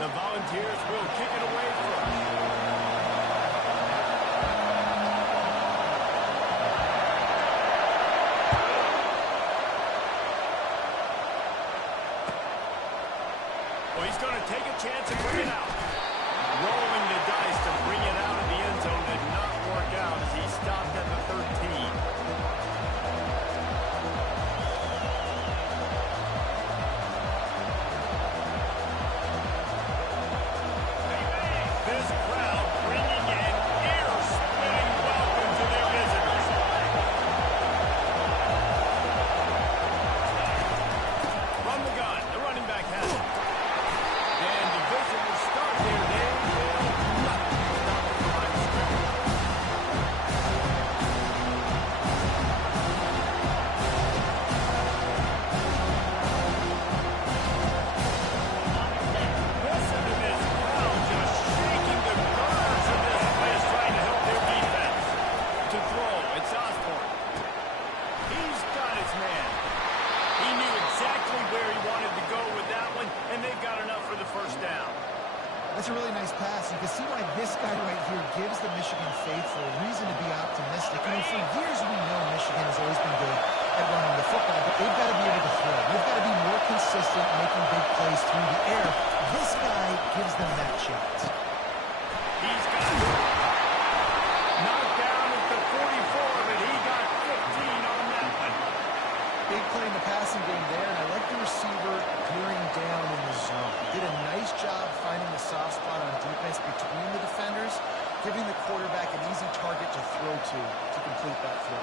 The Volunteers will kick it away first. Well, he's going to take a chance and bring it out. Rolling the dice to bring it out of the end zone did not work out as he stopped at the 13. This crowd bringing an ear-splitting welcome to their visitors. From the gun, the running back has it. And the visitors start their day with nothing to stop the line of scrimmage. Listen to this crowd just shaking the girders of this place, trying to help their defense. To throw, it's Osborne. He's got his man. He knew exactly where he wanted to go with that one, and they've got enough for the first down. That's a really nice pass. You can see why this guy right here gives the Michigan faithful a reason to be optimistic. I mean, for years we know Michigan has always been good at running the football, but they've got to be able to throw. They've got to be more consistent, making big plays through the air. This guy gives them that chance. He's got it. Knocked down at the 44, but he got 15 on that one. Big play in the passing game there, and I like the receiver clearing down in the zone. Did a nice job finding the soft spot on defense between the defenders, giving the quarterback an easy target to throw to complete that throw.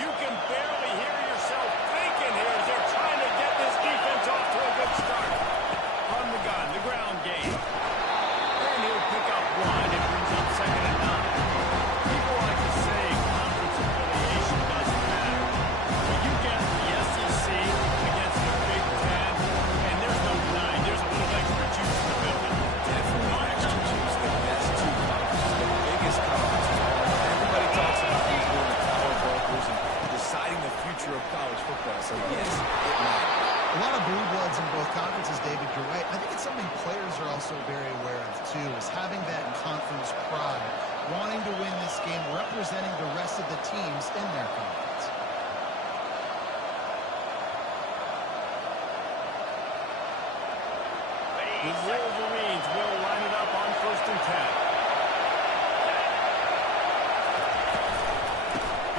You can barely hear yourself thinking here as they're trying to get this defense off to a good start. On the gun, the ground game. And he'll pick up one. It brings up 2nd and 9. People like to say conference affiliation doesn't matter. But you get the SEC against the Big Ten, and there's no denying there's a little extra juice in the building. Definitely extra juice. The best two conferences, the biggest conferences. Everybody talks about these being the power brokers and deciding the future of college football. So yes, it matters. A lot of blue bloods in both conferences, David, you're right. I think it's something players are also very aware of, too, is having that conference pride, wanting to win this game, representing the rest of the teams in their conference. The Wolverines will line it up on 1st and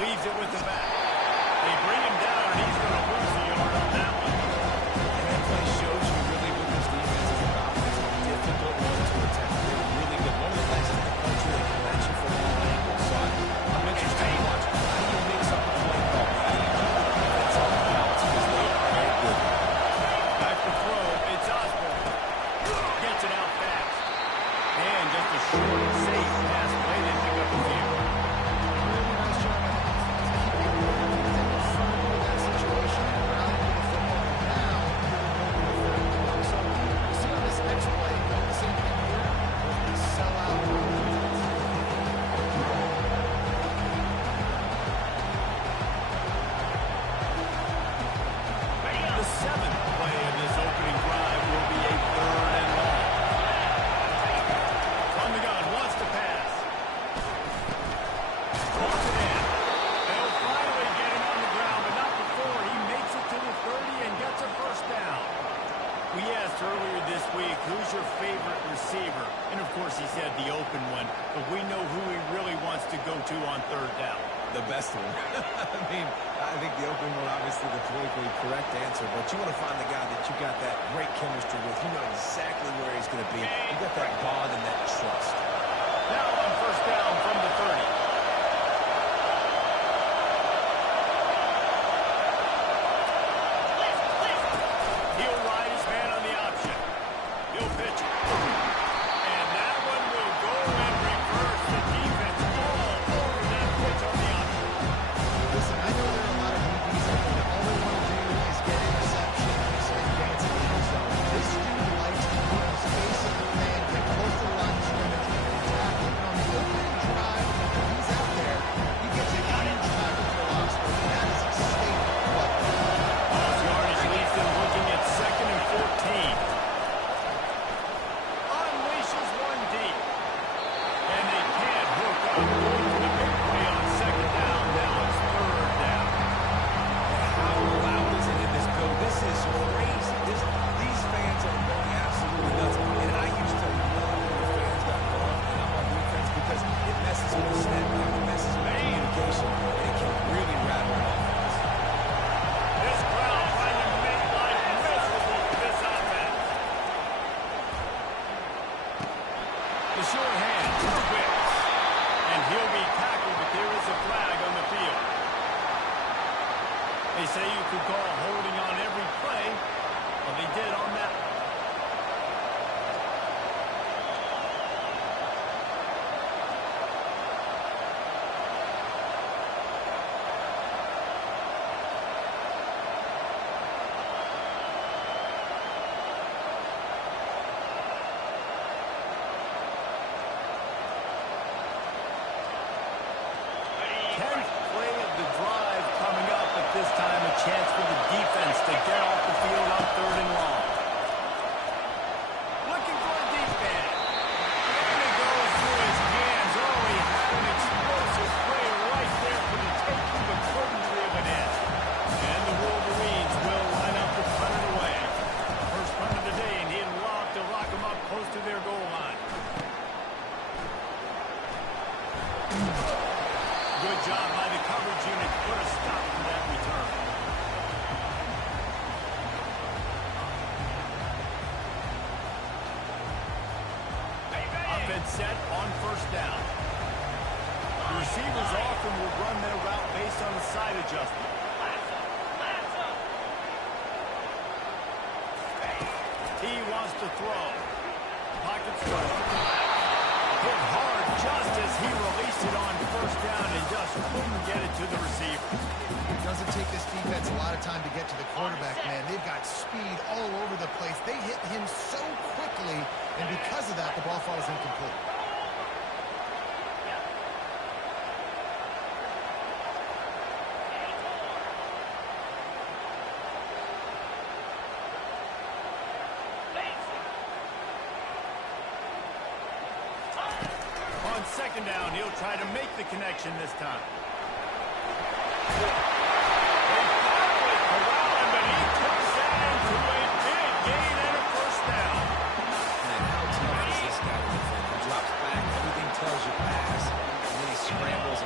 10. Leaves it with the back. They bring him down, and he's going to lose a yard on that one. And that play shows you really what this defense is about. It's a difficult one to attack. They're really good. One of the best in the country. They can match you from all angles. So I'm interested to watch. How do you mix up a play call? How do you keep the defense on the balance? Because they are good. Back to throw. It's Osborne. Gets it out fast. And just a short and safe pass play. They pick up the field. Really nice job on defense. Keeping that situation and rallying to the football. Now, so you see on this next play, the same thing here, the sellout on defense. The 7th play of this opening drive will be a 3rd and long. From the gun, wants to pass. Pulls it in. They'll finally get him on the ground, but not before he makes it to the 30 and gets a first down. We asked earlier this week, who's your favorite receiver? And of course he said the open one, but we know who he really wants to go to on 3rd down. The best one. I think the open one, obviously the politically correct answer, but you want to find the guy that you got that great chemistry with. You know exactly where he's going to be. You got that bond and that trust. Now on 1st down from the 30. He'll ride his man on the option. He'll pitch it. And that one will go and reverse the defense all over that pitch on the option. Listen, I know there are a lot of DBs out there that all they want to do is get interceptions and dance in the end zone. This dude likes to put the space of the man, get close to the line of scrimmage, and tackle on the opening drive. He They say you could call holding on every play. Well, they did on that. This time a chance for the defense to get off the field on 3rd and long. Looking for a deep man. And it goes through his hands. Oh, he had an explosive play right there for the taking, but couldn't reel it in. And the Wolverines will line up to punt it away. First punt of the day, and he'd love to lock them up close to their goal line. Good job by the coverage unit to put a stop to that return. Offense set on 1st down. The receivers often will run their route based on a side adjustment. He wants to throw. Pocket throw. Hit hard just as he released it on 1st down and just couldn't get it to the receiver. It doesn't take this defense a lot of time to get to the quarterback, man. They've got speed all over the place. They hit him so quickly, and because of that, the ball falls incomplete. On 2nd down, he'll try to make the connection this time.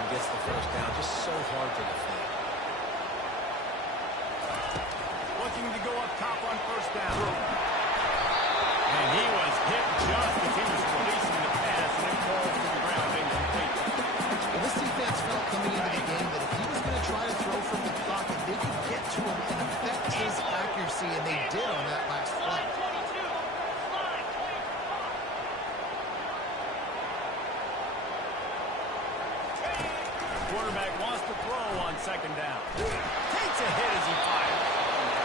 Gets the 1st down, just so hard to defend. Looking to go up top on 1st down. And he was hit just as he was releasing the pass, and it falls to the ground incomplete. Well, this defense felt coming into the game that if he was going to try to throw from the pocket, they could get to him and affect his accuracy, and they did on that last play. Quarterback wants to throw on 2nd down. Takes a hit as he fires.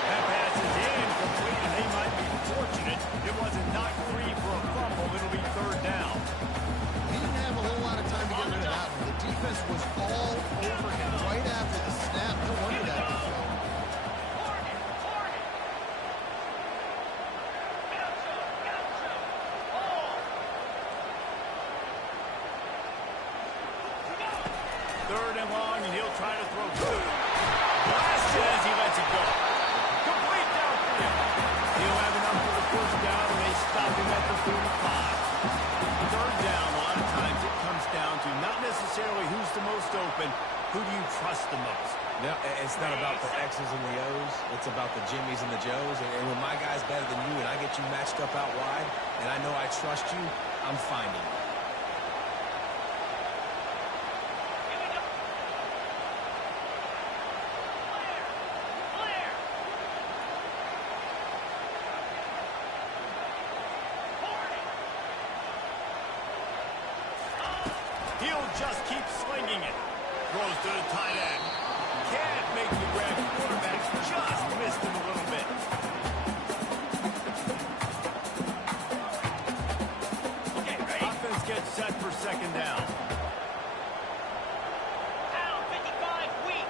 That pass is incomplete, and they might be fortunate it wasn't knocked free for a fumble. It'll be 3rd down. He didn't have a whole lot of time to get rid of that one. The defense was all over him right after the snap. No wonder that thing fell. Third and long, and he'll try to throw. Blasted as he lets it go. Complete downfield. He'll have enough for the 1st down, and they stop him at the 35. 3rd down, a lot of times it comes down to not necessarily who's the most open, who do you trust the most? No, it's not about the X's and the O's. It's about the Jimmies and the Joes. And when my guy's better than you and I get you matched up out wide, and I know I trust you, I'm finding you. He'll just keep slinging it. Throws to the tight end. Can't make the grab. Quarterback just missed him a little bit. Offense gets set for 2nd down. Pound 55 weak.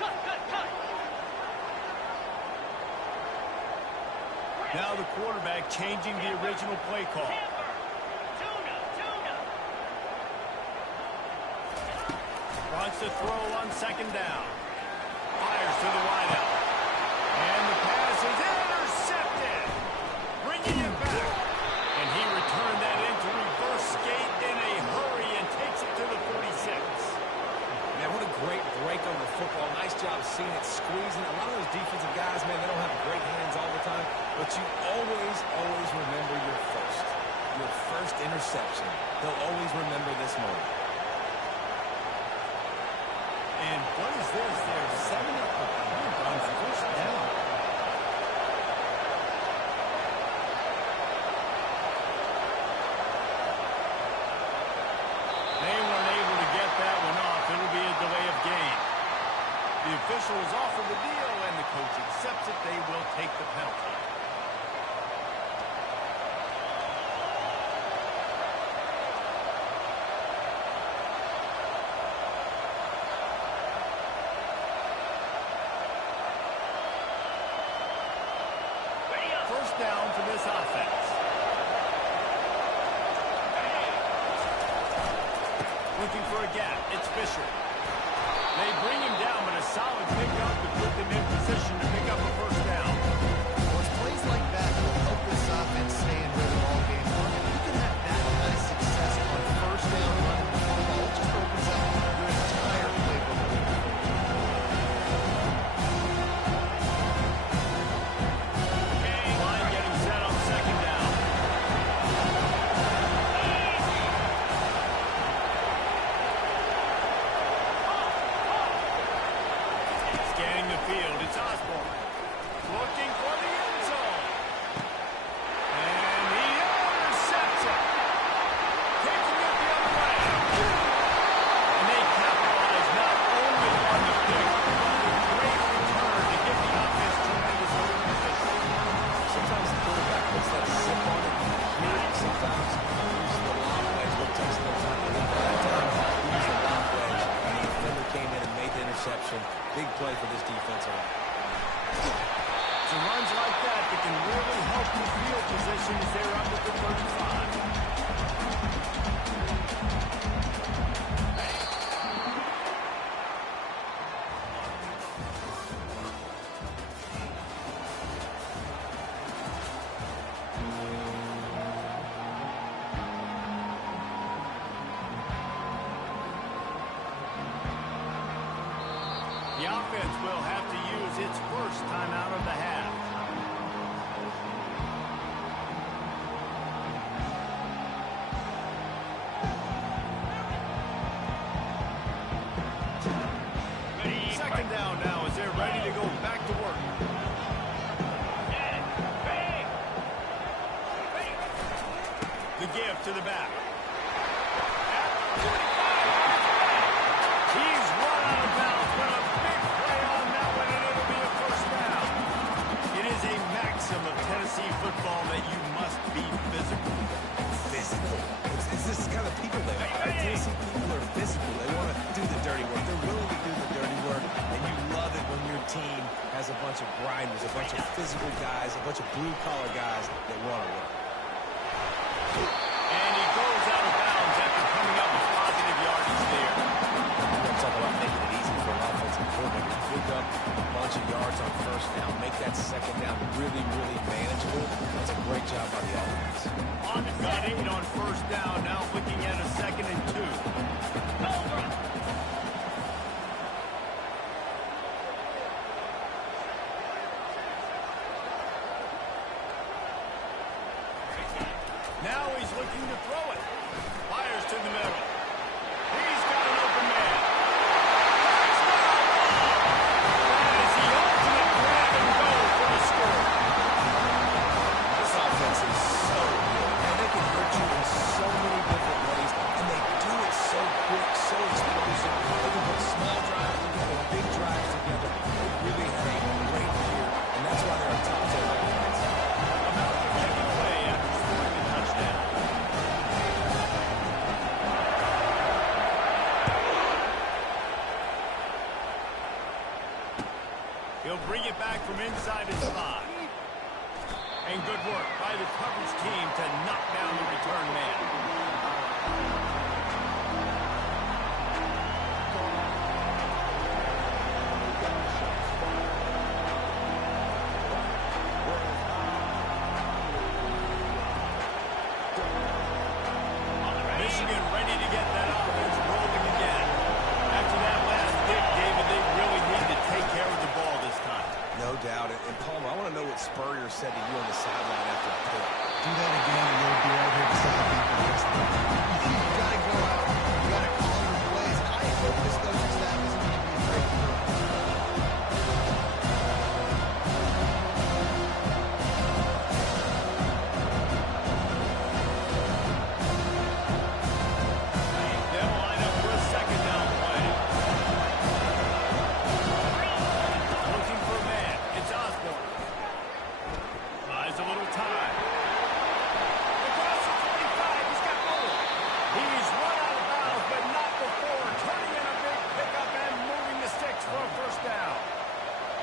Cut. Now the quarterback changing the original play call. Wants to throw on 2nd down. Fires to the wideout. And the pass is intercepted. Bringing it back. And he returned that into reverse skate in a hurry and takes it to the 46. Man, what a great break on the football. Nice job seeing it, squeezing. A lot of those defensive guys, man, they don't have great hands all the time. But you always remember your first interception. They'll always remember this moment. And what is this? They're setting up a punt on first down. They weren't able to get that one off. It'll be a delay of game. The officials offer the deal, and the coach accepts it. They will take the penalty. First down for this offense. Looking for a gap. It's Fisher. They bring him down, but a solid pickup to put them in position to pick up a first down. Well, it's plays like that that will help this offense stay in rhythm all game long. If you can have that kind of success on first down running the football, it just opens up your entire playbook. Line getting set on second down. Scanning the field, it's Osborne. Looking for the end zone. And he intercepts it. Taking it the other way. And they capitalize not only on the pick, but the great return to give the offense tremendous field position. Sometimes the quarterback puts that zip on it. Sometimes he uses the long wedge. What takes no time to leave that time. He used the long wedge, and the defender came in and made the interception. Big play for this defensive line. So runs like that can really help the field position as they're up at the 35. The offense will have to use its first timeout of the half. Second down now as they're ready to go back to work. The give to the back. He's run out of bounds, but a big play on that one, and it'll be a first down. It is a maxim of Tennessee football that you must be physical. Physical. It's this kind of people they are. Tennessee people are physical. They want to do the dirty work. They're willing to do the dirty work, and you love it when your team has a bunch of grinders, a bunch of physical guys, a bunch of blue-collar guys that want to work. And he goes out of bounds after coming up with positive yardage there. Talk about making it easy for an offensive quarterback to pick up a bunch of yards on first down, make that second down really, really manageable. That's a great job by the offense. Got 8 on first down, now looking at a 2nd and 2. Now he's looking to throw it. Fires to the middle. He's got an open man. That is the ultimate grab and go for the score. This offense is so good, and they can hurt you in so many different ways, and they do it so quick, so explosive. They can put small drives together, big drives together. They really have a great year, and that's why they're a top 10 offense. About to make a play after scoring the touchdown. He'll bring it back from inside his 5. And good work by the coverage team to knock down the return man. Michigan ready to get that offense rolling again. After that last pick, David, they really need to take care of the ball this time. No doubt. And Palmer, I want to know what Spurrier said to you on the sideline after the pick. Do that again, and you'll be right here beside me for the rest of the game. You've got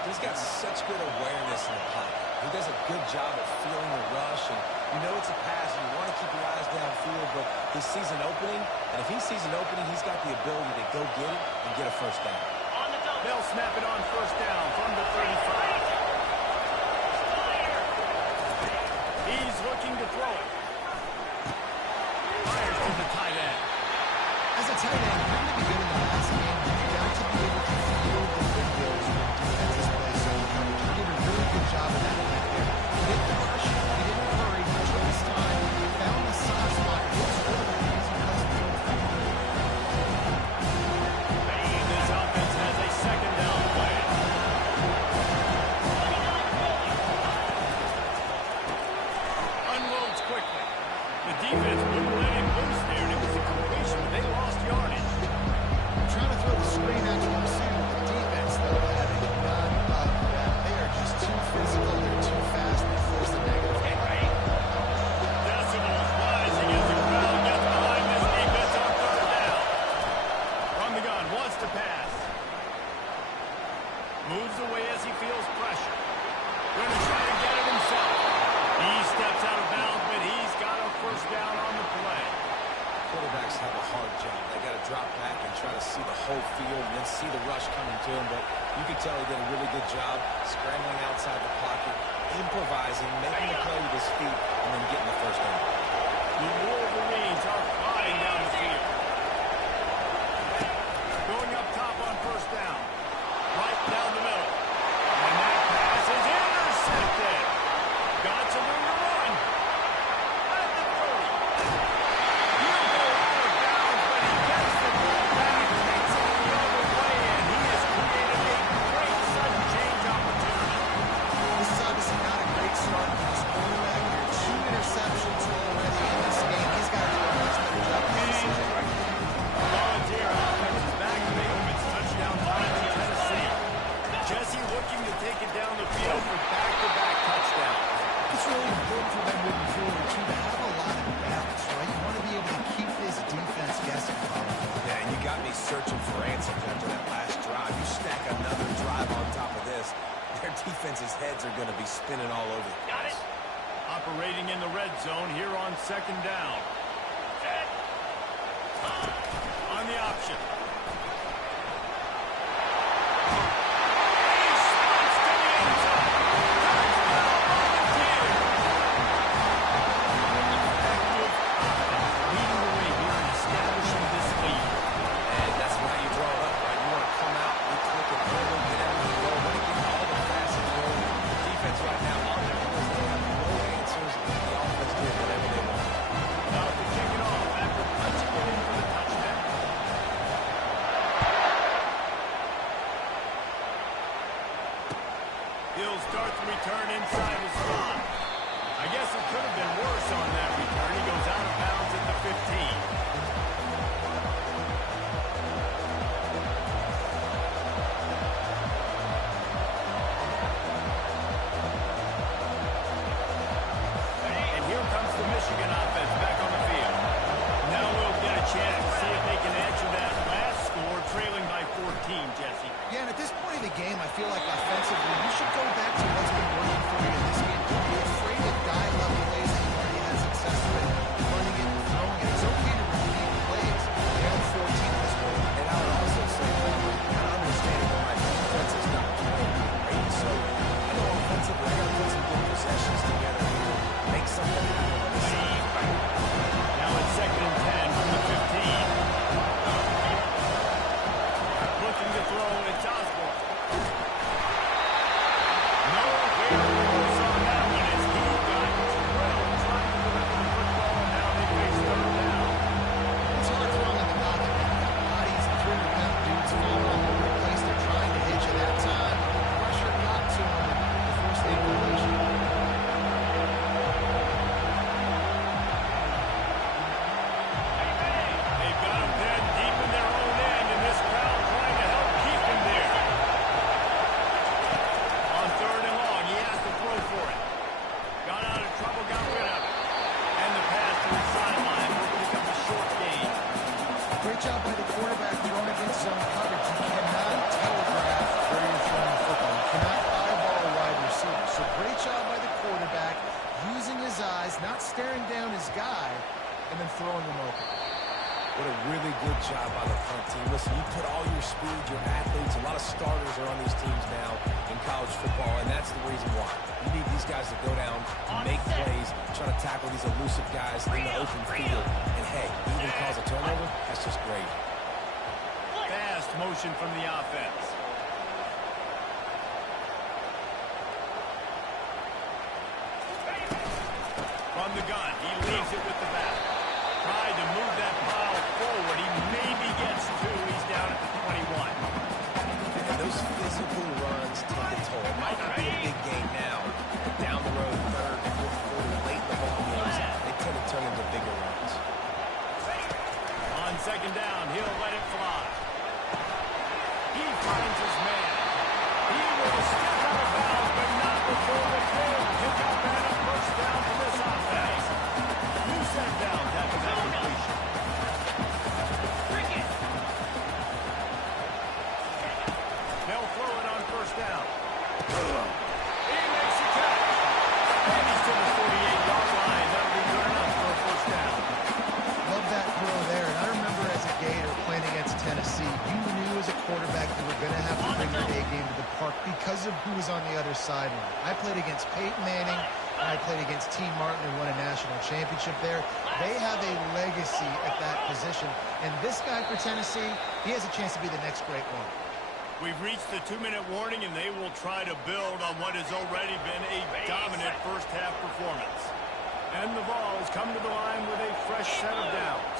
He's got such good awareness in the pocket. He does a good job at feeling the rush, and you know it's a pass, and you want to keep your eyes downfield, but he sees an opening, and if he sees an opening, he's got the ability to go get it and get a first down. On the double. They'll snap it on first down from the 35. He's looking to throw it. Fires to the tight end. As a tight end, you're going to be good in the passing game. You've got to be able to field the windows when defenses play zone coverage. He did a really good job of that back there. He didn't rush, he didn't hurry, he took his time, found the soft spot, hits over the easy place to throw the football. And this offense has a second down play. Unloads quickly. The defense wouldn't let him loose there, and it was a completion, but they lost yardage. Trying to throw the screen at the receiver. The defense, though, having none of that. They are just too physical. They're too fast. They force the negative. Decibels rising as the crowd gets behind this defense on third down. From the gun, wants to pass. Moves away as he feels pressure. Going to try to get it himself. He steps out of bounds, but he's got a first down on the play. Quarterbacks have a hard job. They got to drop back and try to see the whole field and then see the rush coming to him. But you can tell he did a really good job scrambling outside the pocket, improvising, making a play with his feet, and then getting the first down. The Wolverines are flying down the field. Going up top on first down. Right down the middle. And that pass is intercepted. Got some room to run. At the 30. He'll go out of bounds, but he gets the ball back, takes it the other way, and he has created a great sudden change opportunity. This is obviously not a great start for this quarterback. There are 2 interceptions already in this game. He's got to do a much better job of decision. Volunteer offense is back to make him its touchdown time in Tennessee. Jesse looking to take it down the field for back-to-back touchdowns. It's really important for them moving forward, too, to have a lot of balance, right? You want to be able to keep this defense guessing. Yeah, and you got me searching for answers after that last drive. You stack another drive on top of this, their defense's heads are going to be spinning all over the Got place. it. Operating in the red zone here on second down. Set. On the option. And that's why you draw it up, right? You want to come out, you click it, dribble, get out of the goal, want to get all the passes rolling. The defense right now on their heels, they have no answers. The offense did whatever they want. Now to kick it off after punching it in for the touchdown. He'll start the return inside his 5. I guess it could have been worse on that return. He goes out of bounds at the 15. And here comes the Michigan offense back on the field. Now we'll get a chance to see if they can answer that last score, trailing by 14, Jesse. Yeah, and at this point in the game, I feel like offensively, you should go back to what's been working for you in this game. Don't be afraid to dial up plays that you've already had success with, running it and throwing it. It's okay to repeat plays. They own 14 at this point. And I would also say, kind of understanding why my defense is not playing great. So, I know offensively, I got to put some good possessions together here. Make something happen on this side. Now it's second and 10 from the 15. Looking to throw, it's Osborne. No, way to force on that. playmakers are on these teams now in college football, and that's the reason why. You need these guys to go down, make plays, try to tackle these elusive guys in the open field. And, hey, even cause a turnover, that's just great. Fast motion from the offense. From the gun, he leaves it with the back. Tried to move that pile forward. He maybe gets two. He's down at the 21. And those physical runs take a toll. It might not be a big game now, but down the road, third, fourth quarter, late in the ball games, they tend to turn into bigger runs. On second down, he'll let it fly. He finds his man. He will step out of bounds, but not before the big pickup and a first down for this offense. New set downs after that completion. They'll throw it on first down. He makes the catch. And he's to the 48-yard line. That'll be good enough for a first down. Love that throw there. And I remember as a Gator playing against Tennessee, you knew as a quarterback you were going to have to bring your A game to the park because of who was on the other sideline. I played against Peyton Manning, and I played against T. Martin, who won a national championship there. They have a legacy at that position. And this guy for Tennessee, he has a chance to be the next great one. We've reached the 2-minute warning, and they will try to build on what has already been a dominant first-half performance. And the Vols come to the line with a fresh set of downs.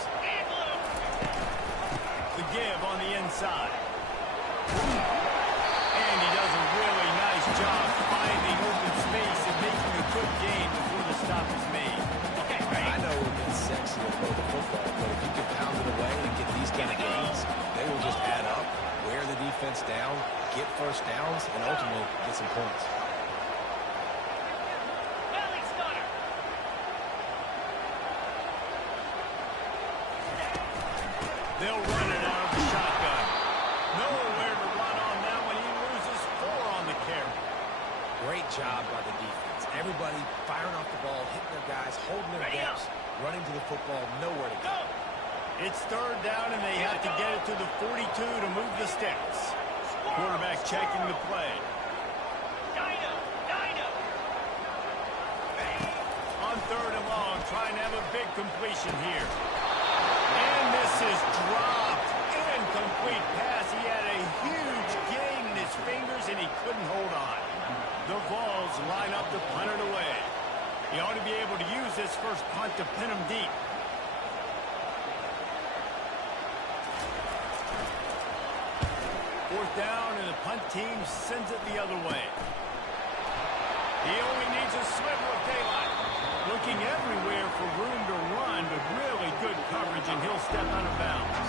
The give on the inside. And he does a really nice job finding open space and making a good gain before the stop is made. I know it gets sexy to play football, but if you can pound it away and get these kind of gains, they will just add up, wear the defense down, get first downs, and ultimately get some points. They'll run it out of the shotgun. Nowhere to run on that one. He loses 4 on the carry. Great job by the defense. Everybody firing off the ball, hitting their guys, holding their gaps, running to the football, nowhere to go. It's third down, and they have to get it to the 42 to move the sticks. Quarterback checking the play. On third and long, trying to have a big completion here. And this is dropped. Incomplete pass. He had a huge gain in his fingers, and he couldn't hold on. The Vols line up to punt it away. He ought to be able to use this first punt to pin him deep. Fourth down, and the punt team sends it the other way. He only needs a sliver of daylight. Looking everywhere for room to run, but really good coverage, and he'll step out of bounds.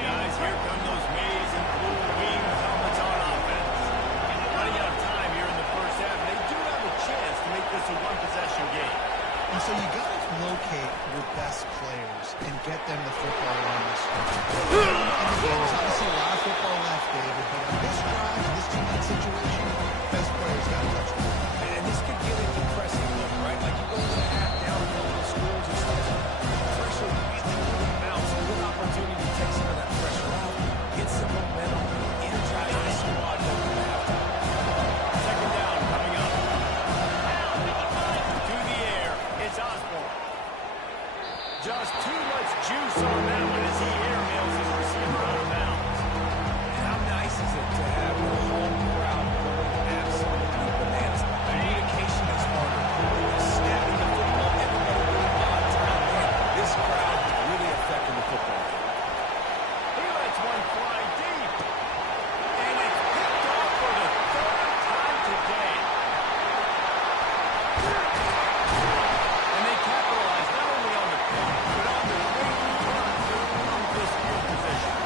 Guys, here come those maize and blue wing helmets on offense. Running out of time here in the first half. They do have a chance to make this a one-possession game. And so you got to locate your best players and get them the football on this script. In the game, there's obviously a lot of football left, David, but on this drive, in this two-minute situation, best players got to touch the ball. And this could get a depressing look, right? Like you go to the half down a couple of scores or something. Pressure really mounts. A good opportunity to take some of that pressure out, get some momentum, energize the squad over the halftime. Second down coming up. To the air, it's Osborne. Just too much juice on that one as he airmails his receiver out of bounds. How nice is it to have the home crowd going absolutely bananas? Communication is harder. Snapping the football, everybody really on time. Man, this crowd really affecting the football. He lets one fly deep. And it's picked off for the third time today. And they capitalize not only on the pick, but on the great run through this field position.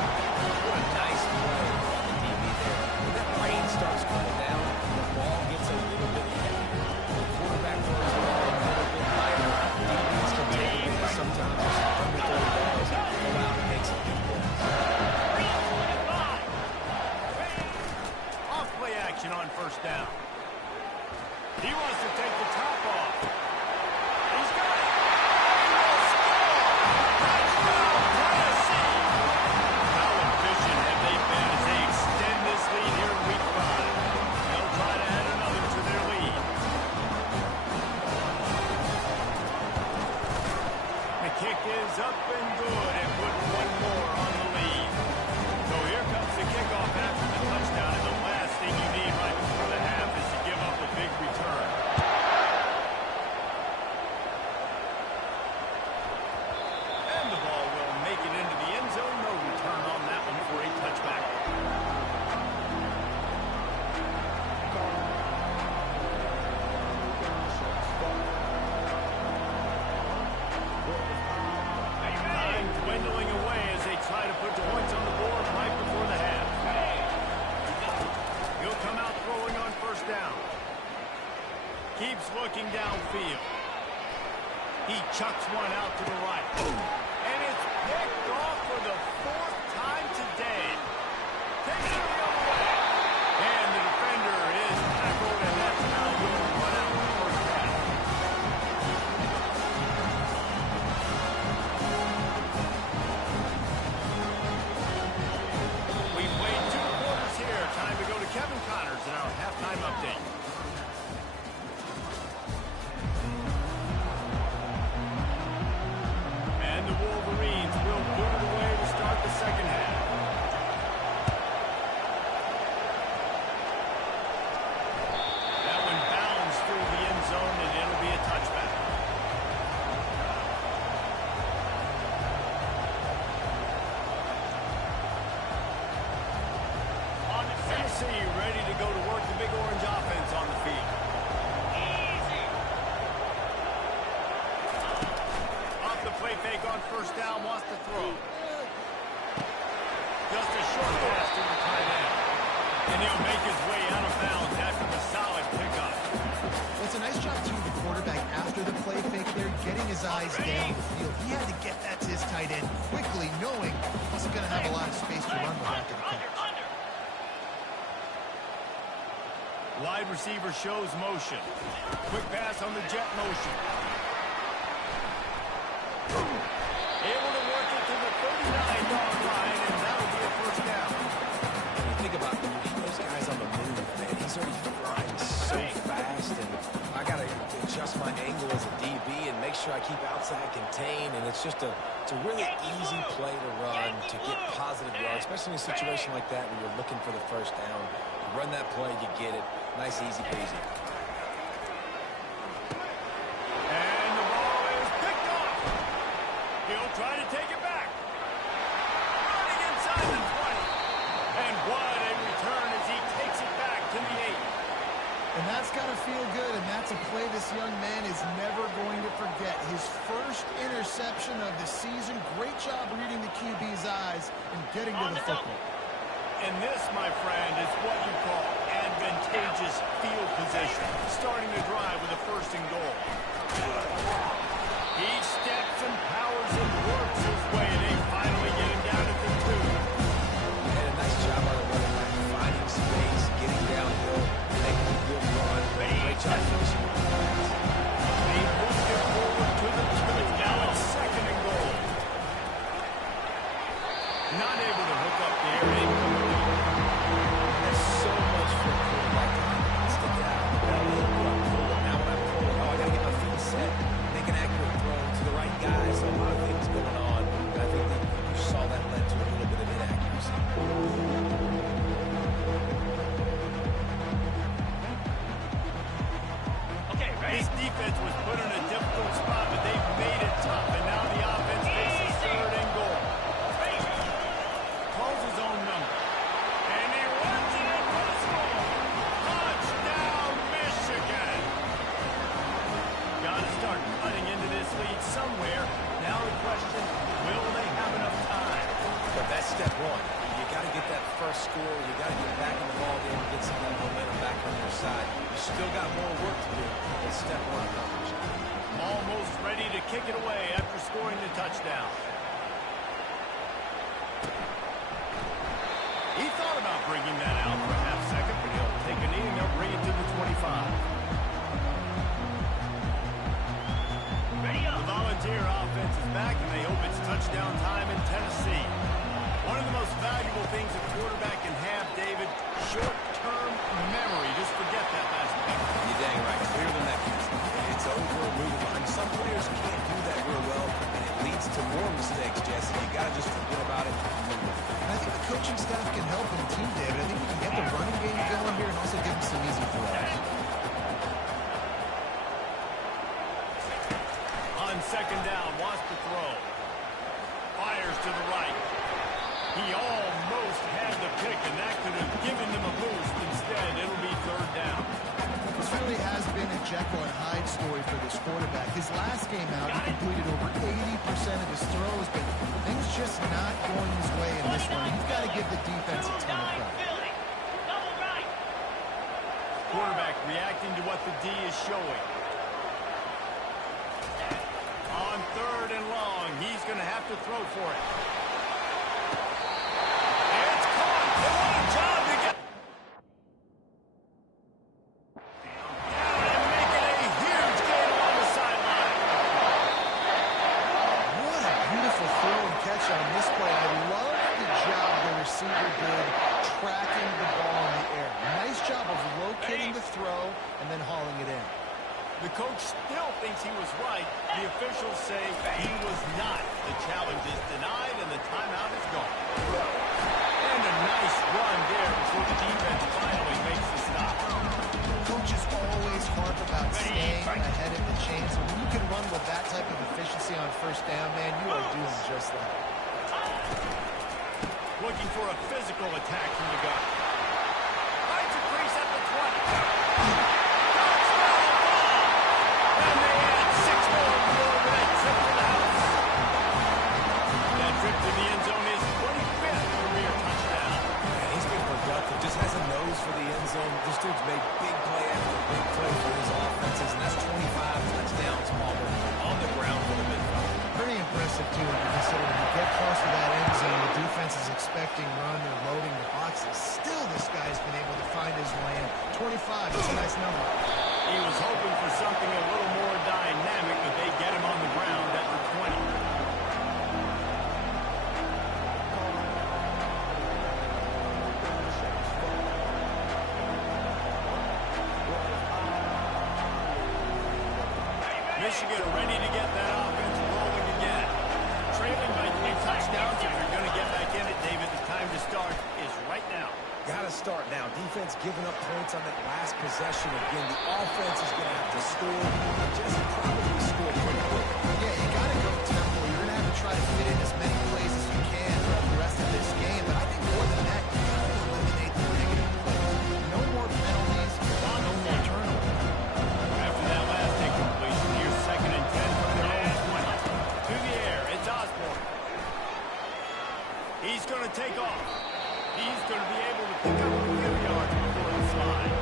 What a nice play on the DB there. When that rain starts coming down, the ball gets a little bit heavier. The quarterback throws the ball a little bit lighter. DBs can take it in sometimes. Just underthrow balls, go out and make some big plays. Off play action on first down. He wants to take the top off. He's got it. He will score. Touchdown, Tennessee. How efficient have they been as they extend this lead here in Week 5? They'll try to add another to their lead. The kick is up and good and put one more on the lead. So here comes the kickoff after the touchdown, and the last thing you need right before the half is to give up a big return. And the ball will make it into the end zone. No return on that one for a touchback. Time dwindling away as they try to put points on the board right before the half. He'll come out throwing on first down. Keeps looking downfield. He chucks one out to the right. And it's picked off for the fourth time today. Takes it the other way. And the defender is tackled, and that's how he'll run out the first down. We've played 2 quarters here. Time to go to Kevin Connors in our halftime update. And the Wolverines will boot it away to start the second half. That one bounds through the end zone, and it'll be a touchback. Tennessee ready to go to work the Big Orange offense on the field. Off the play fake on first down, wants to throw. Just a short pass to the tight end. And he'll make his way out of bounds after the solid pickup. Well, it's a nice job, too, the quarterback after the play fake there, getting his eyes down the field. He had to get that to his tight end quickly, knowing he wasn't going to have a lot of space to run with after the catch. Wide receiver shows motion. Quick pass on the jet motion. Able to work it to the 39-yard line, and that'll be a first down. When you think about those guys on the move, man, he's already flying so fast, and I got to adjust my angle as a DB and make sure I keep outside contained, and it's a really easy play to run to get positive yards, especially in a situation like that where you're looking for the first down. You run that play, you get it. Nice, easy peasy. And the ball is picked off. He'll try to take it back. Running inside the 20. And what a return as he takes it back to the 8. And that's got to feel good, and that's a play this young man is never going to forget. His first interception of the season. Great job reading the QB's eyes and getting to the football. And this, my friend, is what you call advantageous field position. Starting the drive with a first and goal. He steps and powers and works his way. They finally get him down at the 2. And a nice job on the running back, finding space, getting downhill, making a good run. Great job finishing. They moved it forward to the 2. Now it's second and goal. Not able to hook up the air. There's so much for a quarterback to get out of the belly and go up pull it. Now when I pull it, I got to get my feet set, make an accurate throw to the right guy. So a lot of things going on. And I think that you saw that led to a little bit of inaccuracy. This defense was put in a difficult spot, but they've made it tough. And now the offense faces third and goal. Calls his own number. And he runs it in for the score. Touchdown, Michigan. Got to start cutting into this lead somewhere. Now the question, will they have enough time? But that's step one. You got to get that first score. You got to get back in the ball game and get some of that momentum back on your side. You still got more work to do, but step one accomplished. Almost ready to kick it away after scoring the touchdown. He thought about bringing that out for a half second, but he'll take a knee and they'll bring it to the 25. back, and they hope it's touchdown time in Tennessee. One of the most valuable things a quarterback can have, David, short-term memory. Just forget that last pick. You're dang right. Clear the mechanism. It's over, move on. Some players can't do that real well, and it leads to more mistakes, Jesse. You got to just forget about it and move on. And I think the coaching staff can help in the team, David. I think we can get the running game going here and also give them some easy throws. On second down, wants to throw. Fires to the right. He almost had the pick, and that could have given them a boost. Instead, it'll be third down. This really has been a Jekyll and Hyde story for this quarterback. His last game out, he completed over 80% of his throws, but things just not going his way in this one. You've got to give the defense a ton of credit. Quarterback reacting to what the D is showing. On third and long, he's going to have to throw for it. It's caught. They want a job to get down and making a huge gain along the sideline. What a beautiful throw and catch on this play. I love the job the receiver did tracking the ball in the air. Nice job of locating the throw and then hauling it in. The coach still thinks he was right. The officials say he was not. The challenge is denied, and the timeout is gone. And a nice run there before the defense finally makes the stop. Coaches always harp about staying ahead of the chains. And when you can run with that type of efficiency on first down, man, you are doing just that. Looking for a physical attack from the gun. Finds a crease at the 20. And they add 6 more with that trip to the house. That trip to the end zone is 25th career touchdown. Man, he's been productive. Just has a nose for the end zone. This dude's made big play after big play for his offenses, and that's 25 touchdowns, Palmer, on the ground for the midfield. Pretty impressive, too, when you consider when you get close to that end zone, the defense is expecting run, they're loading the boxes. Still, this guy's been able to find his way in. 25, that's a nice number. He was hoping for something a little more dynamic, but they get him on the ground at the 20. Michigan ready to get that offense rolling again. Trailing by 3 touchdowns. If you're going to get back in it, David, the time to start is right now. Got to start now. Defense giving up points on that last possession. Again, the offense is going to have to score. Just probably score pretty quick. Yeah, you got to go tempo. You're going to have to try to fit in as many plays as you can throughout the rest of this game. But I think more than that, you got to eliminate the negative plays. No more penalties, no more turnovers. After that last incompletion, here's 2nd and 10 from their own 20. To the air, it's Osborne. He's going to take off. He's going to be able to pick up a few yards before the slide.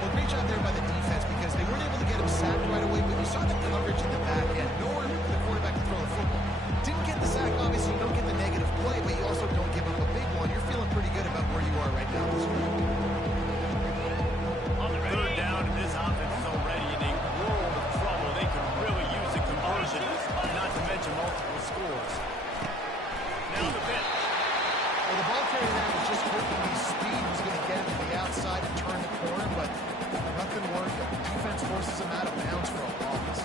Well, great job there by the defense because they weren't able to get him sacked right away, but you saw the coverage in the back end. Nowhere for the quarterback to throw the football. Didn't get the sack, obviously you don't get the negative play, but you also don't give up a big one. You're feeling pretty good about where you are right now this week. Third down, and this offense is already in a world of trouble. They could really use a conversion, not to mention multiple scores. Now the pitch. Well, the ball carrier there was just hoping his speed was going to get him to the outside and turn the corner, but nothing worked. The defense forces him out of bounds for a loss.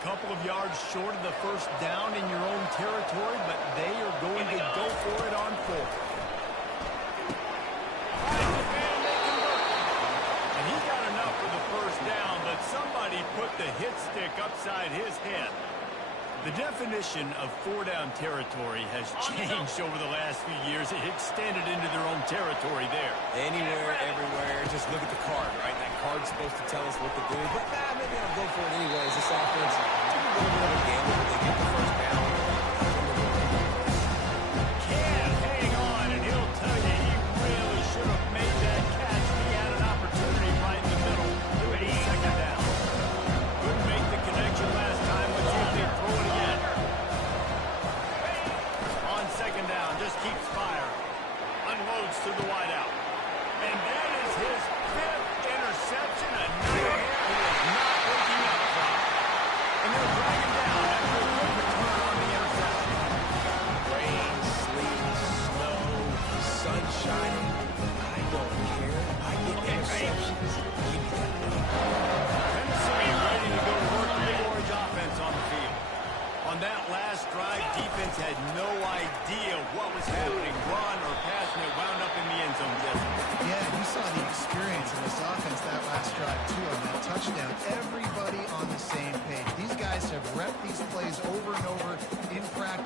A couple of yards short of the first down in your own territory, but they are going to go for it on 4th. And he got enough for the first down, but somebody put the hit stick upside his head. The definition of 4-down territory has changed over the last few years. It extended into their own territory there. Anywhere, everywhere. Just look at the card, right? That card's supposed to tell us what to do. But maybe I'll go for it anyways. This offense took a little bit of a gamble, but they get the first down. Can't hang on, and he'll tell you he really should have made that catch. He had an opportunity right in the middle. 2 second down. Couldn't make the connection last time. Let's see if they throw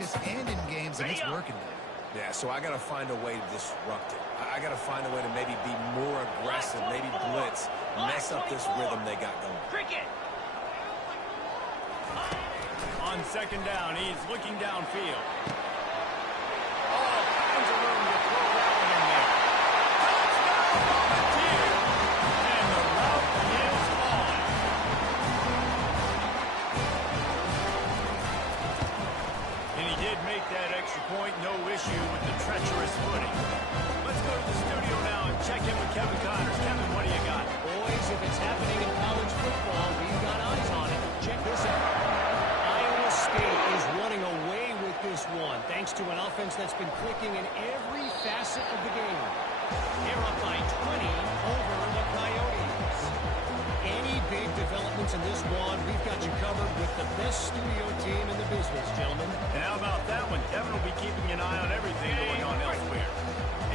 practice and in games, and it's working now. Yeah, so I got to find a way to disrupt it. I got to find a way to maybe be more aggressive, maybe blitz, mess up this rhythm they got going. Cricket. On second down, he's looking downfield. All kinds of room to throw that one in there. Touchdown, Volunteer! And the route is on. And he did make that extra point, no issue with the treacherous footing. Let's go to the studio now and check in with Kevin Connors. Kevin, what do you got? Boys, if it's happening in college football, we've got eyes on it. Check this out. Iowa State is running away with this one, thanks to an offense that's been clicking in every facet of the game. They're up by 20 over the Coyotes. Any big developments in this one, we've got you covered with the best studio team in the business, gentlemen. And how about that one? Kevin will be keeping an eye on everything going on elsewhere.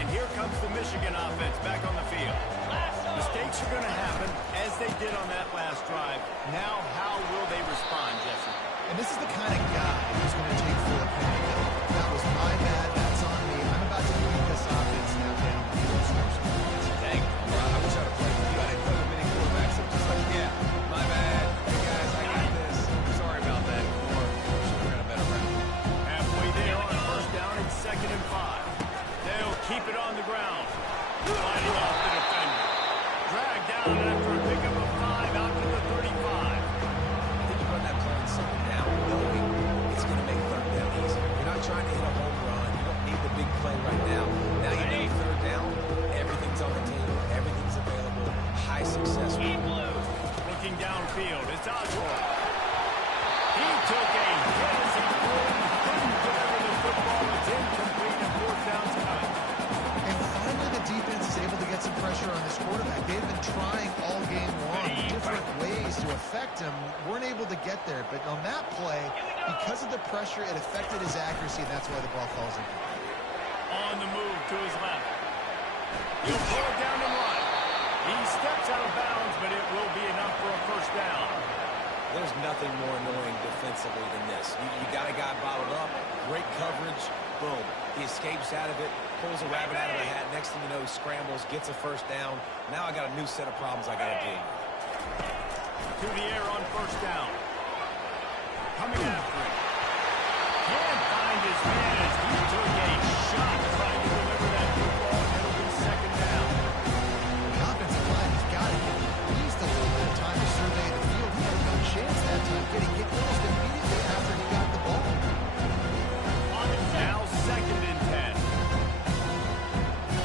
And here comes the Michigan offense back on the field. Mistakes are going to happen, as they did on that last drive. Now, how will they respond, Jesse? And this is the kind of guy who's going to take full accountability. That was my bad. That's on me. I'm about to lead this offense now down the field. Dang, I wish I'd have played with you. I didn't play with many quarterbacks. I'm just like, yeah, my bad. Hey, guys, I got this. Sorry about that. Or should have ran a better route. Halfway there on first down, it's 2nd and 5. They'll keep it on the ground. Sliding off the defender. Dragged down after a pickup of 5 out to the 35. I think you run that play on second down, knowing it's going to make third down easy. You're not trying to hit a home run. You don't need the big play right now. Now you need third down. Everything's on the table. Everything's available. High success. Looking downfield, it's Osborne. He took a hit as he couldn't deliver the football. It's incomplete and 4th down tonight. And finally, the defense is able to get some pressure on this quarterback. They've been trying all game long, different ways to affect him. Weren't able to get there, but on that play, because of the pressure, it affected his accuracy, and that's why the ball falls in. On the move to his left. He'll pull it down and run. He steps out of bounds, but it will be enough for a 1st down. There's nothing more annoying defensively than this. You got a guy bottled up, great coverage, boom. He escapes out of it, pulls a rabbit out of a hat. Next thing you know, he scrambles, gets a 1st down. Now I got a new set of problems I got to deal with. To the air on 1st down. Coming after him. Can't find his man as he took a shot trying to deliver that football, and it'll be 2nd down. The offensive line has got to get at least a little bit of time to survey the field. He had no chance that time getting hit almost immediately after he got the ball. Now 2nd and 10.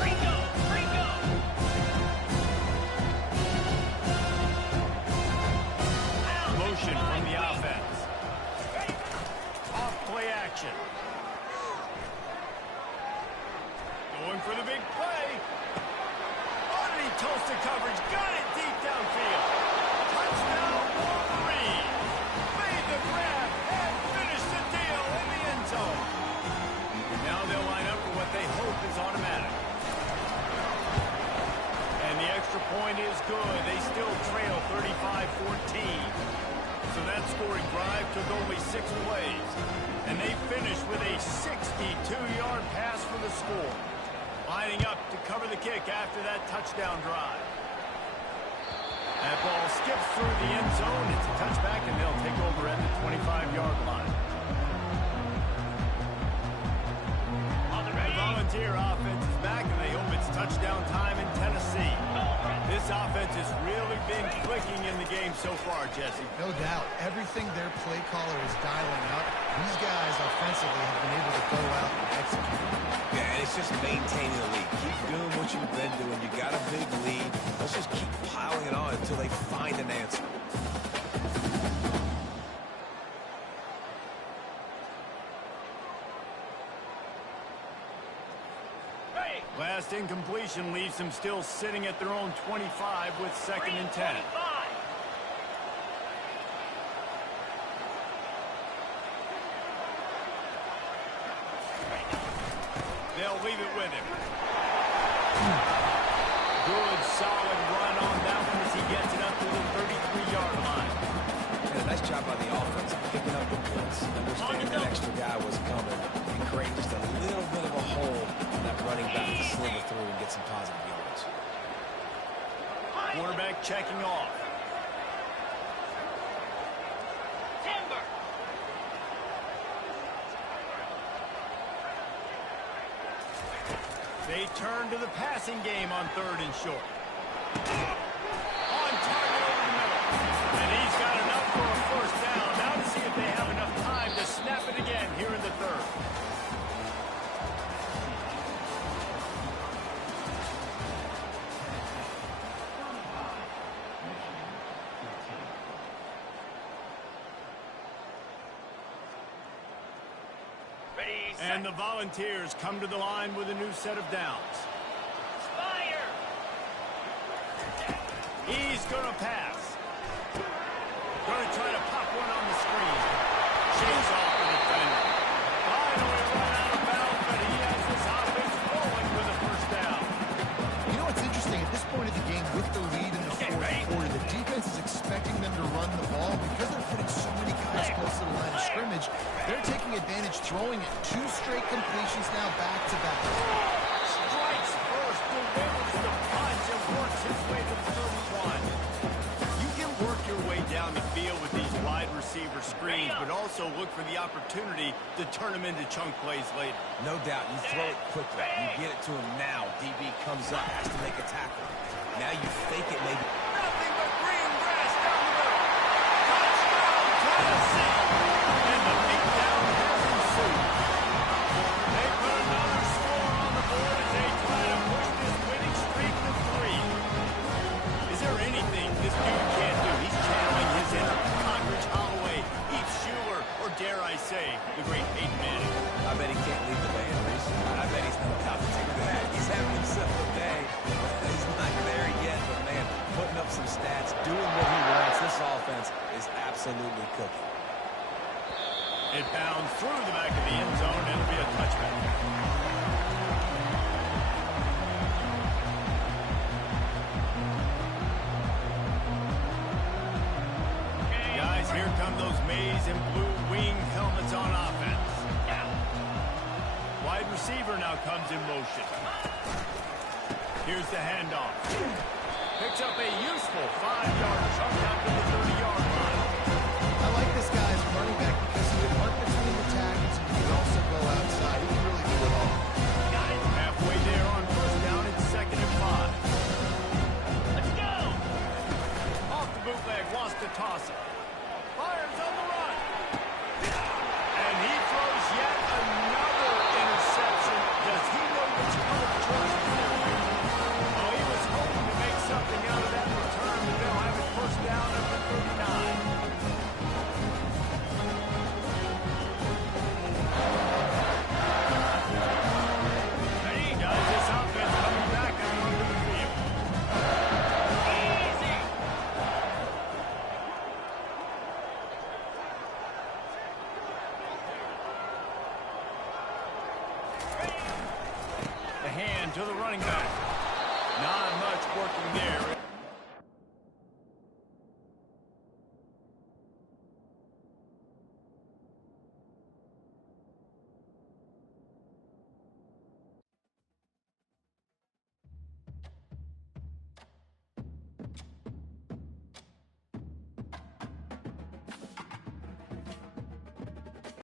Rico. Motion from the offense. Off play action. Going for the big play. Already toasted coverage. Got it deep downfield. Touchdown Wolverine. Made the grab and finished the deal in the end zone. Now they'll line up for what they hope is automatic. And the extra point is good. They still trail 35-14. So that scoring drive took only 6 plays. And they finished with a 62-yard pass for the score. Lining up to cover the kick after that touchdown drive. That ball skips through the end zone. It's a touchback, and they'll take over at the 25-yard line. The Volunteer offense is back, and they hope it's touchdown time in Tennessee. This offense has really been clicking in the game so far, Jesse. No doubt. Everything their play caller is dialing up, these guys offensively have been able to go out and execute. Yeah, and it's just maintaining the lead. Keep doing what you've been doing. You got a big lead. Let's just keep piling it on until they find an answer. Last incompletion leaves them still sitting at their own 25 with 2nd and 10. They'll leave it with him. Good, solid run on that one as he gets it up to the 33-yard line. And a nice job by the offense picking up the blitz, understanding that extra guy was coming. get some positive yards. Quarterback checking off. Timber. They turn to the passing game on 3rd and short. On target over the middle. And he's got enough for a first down. Now to see if they have enough time to snap it again here in the 3rd. Ready, set. And the Volunteers come to the line with a new set of downs. Fire. He's going to pass. Going to try to pop one on the screen. Shakes off the defender. Finally run out of bounds, but he has this offense rolling with a first down. You know what's interesting? At this point of the game, with the lead in the fourth quarter, the defense is expecting them to run the ball. Because they're putting so many guys close to the line of scrimmage, they're taking advantage, throwing it 2 straight completions now back-to-back. Strikes first, delivers the punch, and works his way to the 31. You can work your way down the field with these wide receiver screens, but also look for the opportunity to turn them into chunk plays later. No doubt, you throw it quickly. You get it to him now. DB comes up, has to make a tackle. Now you fake it maybe. Nothing but green grass down the middle. Touchdown, Tennessee! And the beatdown has ensued. They put another score on the board as they try to push this winning streak to 3. Is there anything this dude can't do? He's channeling his inner Conridge Holloway, Heath Schuler, or dare I say, the great Peyton Manning. I bet he can't leave the band, Reese. I bet he's not about to take that. He's having himself a day. He's not there yet, but man, putting up some stats, doing what he wants. This offense is absolutely cooking. It bounds through the back of the end zone, and it'll be a touchback. Guys, here come those maize and blue wing helmets on offense. Wide receiver now comes in motion. Here's the handoff. Picks up a useful 5-yard chunk out to the 30-yard line. I like this guy as a running back because he can run between the tackles and he can also go outside. He can really do it all. Got it. Halfway there on first down, it's 2nd and 5. Let's go. Off the bootleg, wants to toss it. Fires on the run. And he throws yet another interception. Does he know which color choice they're using? Oh, he was hoping to make something out of that return, but they'll have it first down at the 39. Ready, guys, this offense coming back and onto the field. Easy. The hand to the running back. Not much working there.